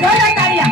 जोरदार तालिया.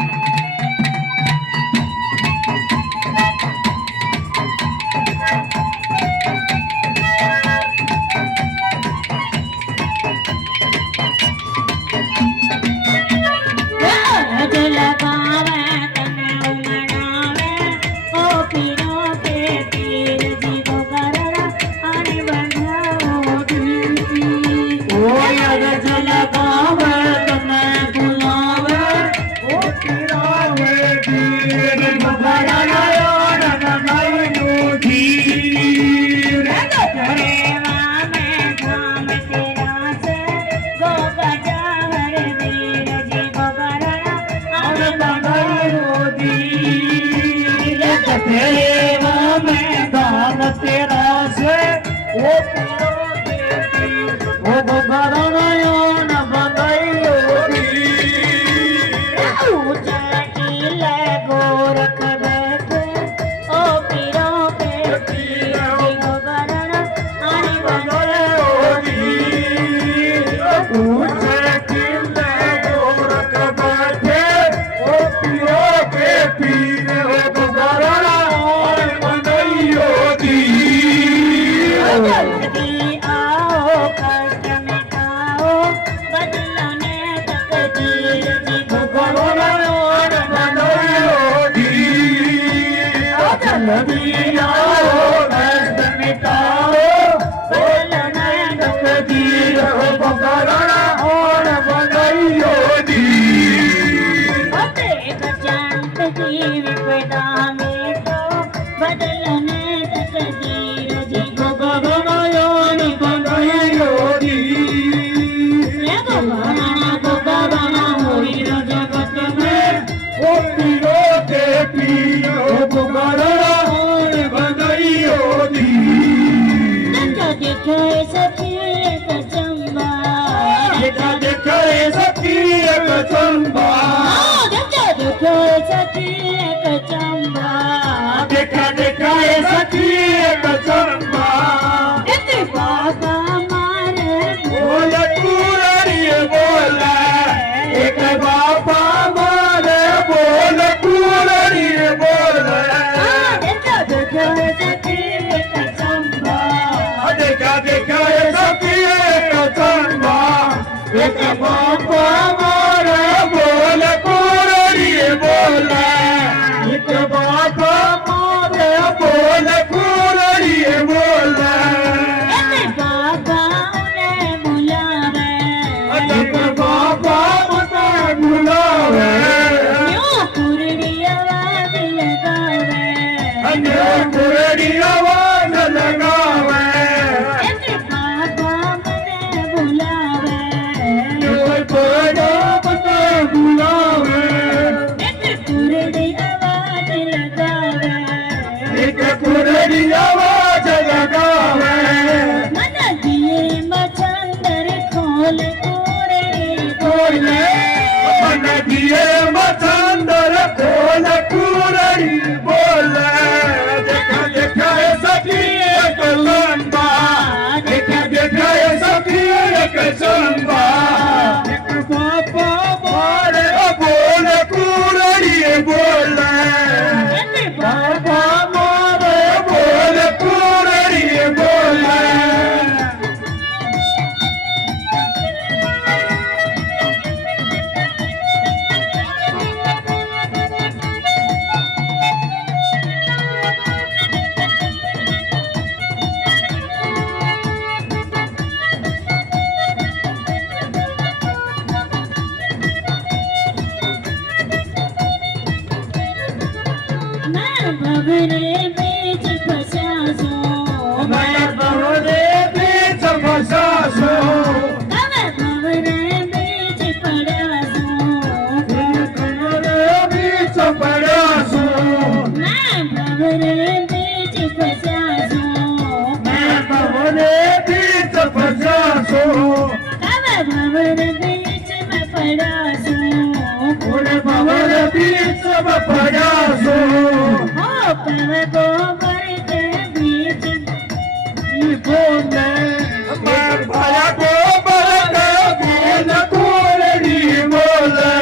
भाया गोबर का बोल कोरडी बोल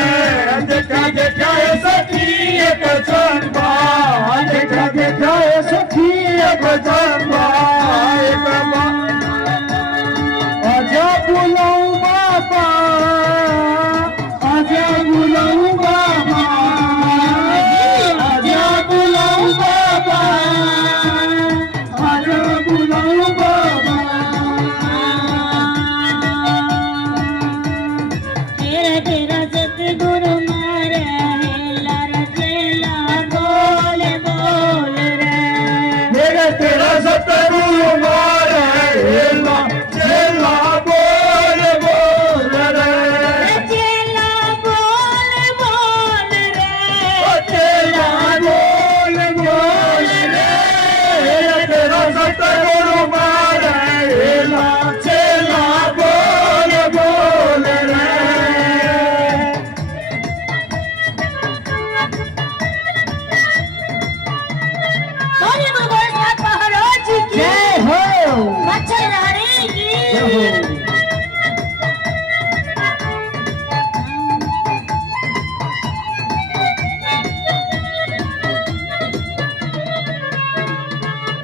तेरा सतगुरु मारे हेला रचेला बोल बोल रे तेरा सतगुरु मारे हेला चेला बोल बोल रे चेला बोल बोल रे चेला बोल बोल रे तेरा सतगुरु मारे हेला चेला बोल बोल रे बोलिए गुरु गोरखनाथ महाराज की जय हो मच्छरदानी की जय हो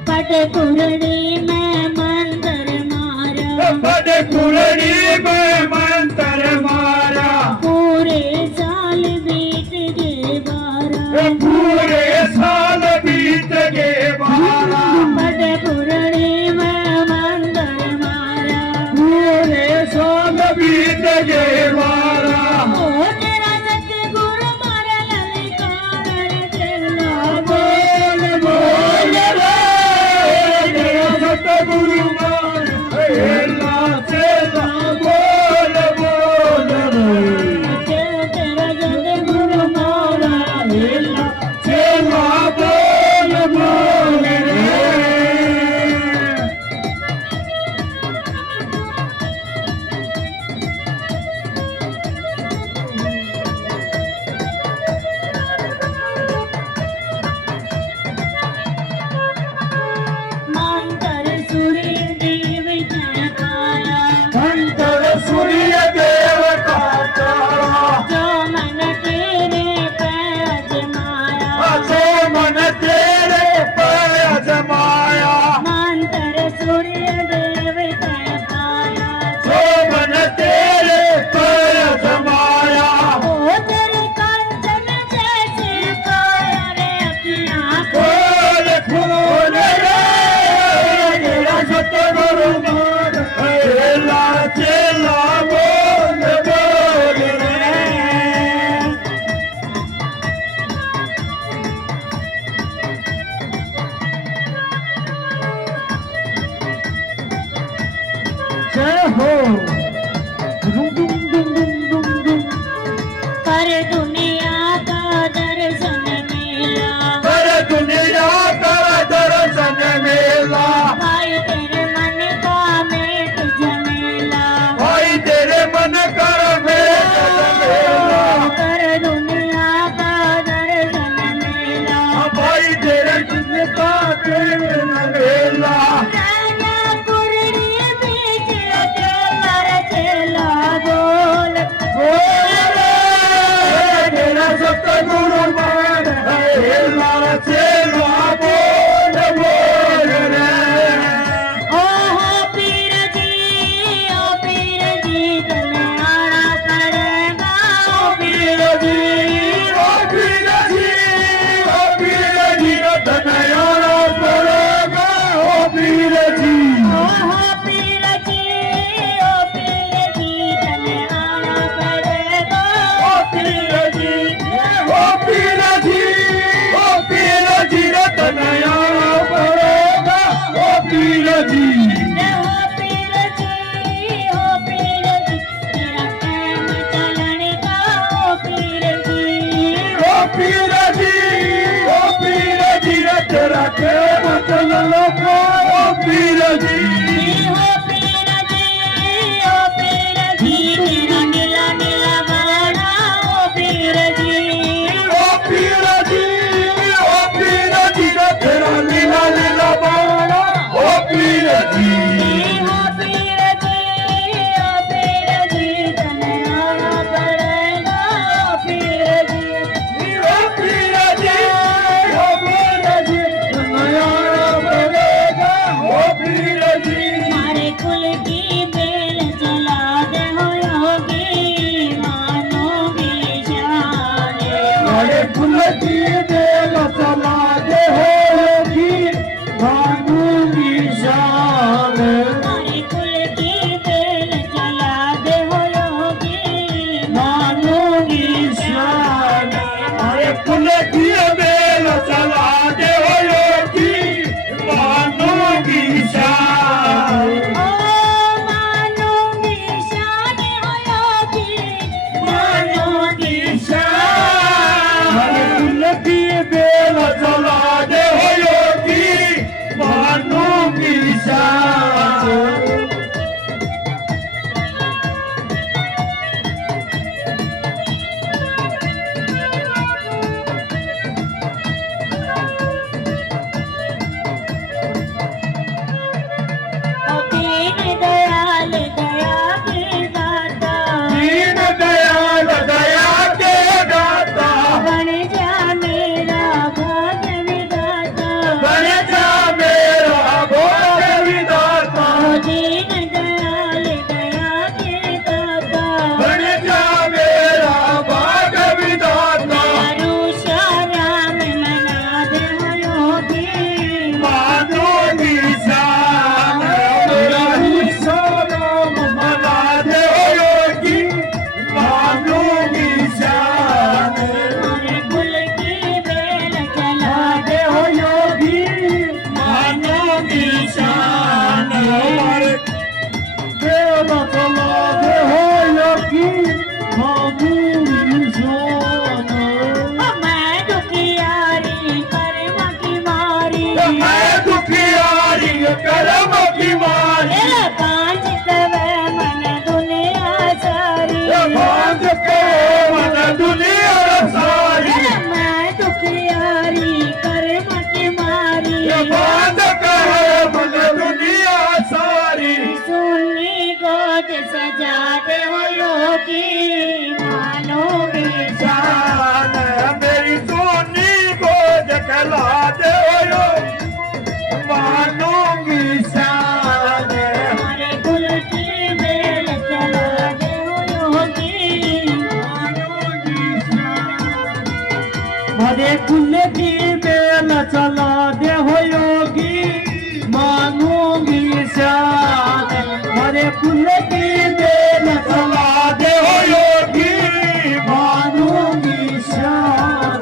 पट कुरड़ी में मंत्र मारा बड़े कुरड़ी में मंत्र मारा पूरे साल बीत गए बारह पूरे साल बीत गए बारह पट कुरड़ी में मंत्र मारा पूरे साल बीत गए बारह ओ तेरा सतगुरु मारा ललकार चला बोल बोल रे तेरा सतगुरु मान हेला चेला बोल बोल रे तेरा सतगुरु मारा हेला चेला बोल बोल रे मंत्र सूर्य देव जय पाया अंतर सूर्य देव का तारा जो मन तेरे पैज माया जो मन तेरे पर जमाया मंत्र सूर्य देव जय पाया जो मन तेरे पर जमाया ओ तेरे कांचन जैसे काया रे अखियां खोल खोल रे तेरा सतगुरु मान हेला चेला बोल बोल रे जय हो दुम दुम दुम दुम दुम दुम पर दुनिया का दर्शन मेला पर दुनिया का दर्शन मेला भाई तेरे मन का मेट झमेला भाई तेरे मन कर मेला कर दुनिया का दर्शन मेला भाई तेरे जिसका मेला राजा कुरड़ी बीच चेला रे चेला बोल बोल रे तेरा सतगुरु मान हेला चेला बोल बोल रे ओ पीर जी तने आना पड़ेगा ओ पीर जी ओ पीर जी ओ पीर जी धनयारा पड़ेगा ओ पीर जी ओ पीर जी तने आना पड़ेगा ओ पीर जी ओ पीर जी ओ पीर जी धनयारा पड़ेगा ओ पीर जी ओ पीर जी तेरा प्रेम चलन का ओ पीर जी ओ पीर जी ओ पीर जी तेरा प्रेम चलो ओ पीर जी ओ पीर जी तेरा नीला नीला बाड़ा ओ पीर जी ओ पीर जी ओ पीर जी तेरा लीला लीला बाणा ओ पीर जी ओ पीर जी तने आना पड़ेगा ओ पीर जी ओ पीर जी ओ पीर जी नया बनेगा ओ पीर जी हमारे कुल की बेल चला दे हो योगी मानोगी शान अरे फुल की बेल चला दे होगी भानु निशान हमारे कुल की बेल चला दे हो योगी भानु सुनो मैं दुखियारी कर्म की मारी मैं दुखियारी कर्म की मारी मेरा कांच तवे मन दुनिया सारी भांज के मन दुनिया सारी मैं दुखियारी कर्म की मारी भांज के मन दुनिया सारी सुनी गोद सजा दे हो योगी मानोगे शान मेरी सोनी को जकला दे मान